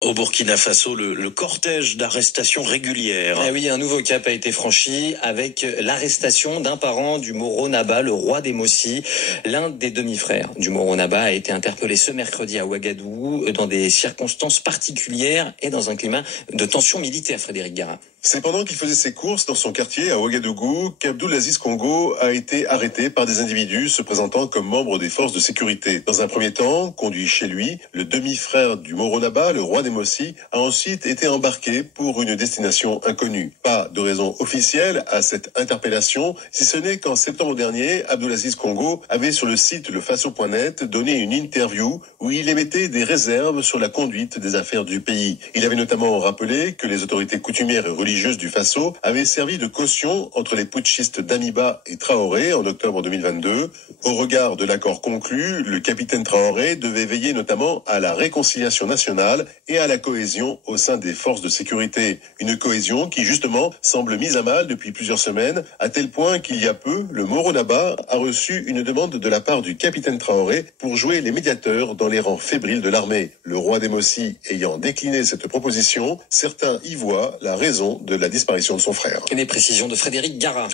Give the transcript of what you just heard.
Au Burkina Faso, le cortège d'arrestations régulières. Ah oui, un nouveau cap a été franchi avec l'arrestation d'un parent du Moro Naba, le roi des Mossi. L'un des demi-frères du Moro Naba a été interpellé ce mercredi à Ouagadougou dans des circonstances particulières et dans un climat de tension militaire, Frédéric Gara. C'est pendant qu'il faisait ses courses dans son quartier à Ouagadougou qu'Abdulaziz Congo a été arrêté par des individus se présentant comme membres des forces de sécurité. Dans un premier temps, conduit chez lui, le demi-frère du Moro Naba, le roi des Mossi, a ensuite été embarqué pour une destination inconnue. Pas de raison officielle à cette interpellation, si ce n'est qu'en septembre dernier, Abdulaziz Congo avait sur le site lefaso.net donné une interview où il émettait des réserves sur la conduite des affaires du pays. Il avait notamment rappelé que les autorités coutumières et religieuses du Faso avaient servi de caution entre les putschistes Damiba et Traoré en octobre 2022. Au regard de l'accord conclu, le capitaine Traoré devait veiller notamment à la réconciliation nationale et à la cohésion au sein des forces de sécurité. Une cohésion qui justement semble mise à mal depuis plusieurs semaines, à tel point qu'il y a peu, le Moro Naba a reçu une demande de la part du capitaine Traoré pour jouer les médiateurs dans les rangs fébriles de l'armée. Le roi des Mossi ayant décliné cette proposition, certains y voient la raison de la disparition de son frère. Et les précisions de Frédéric Gara.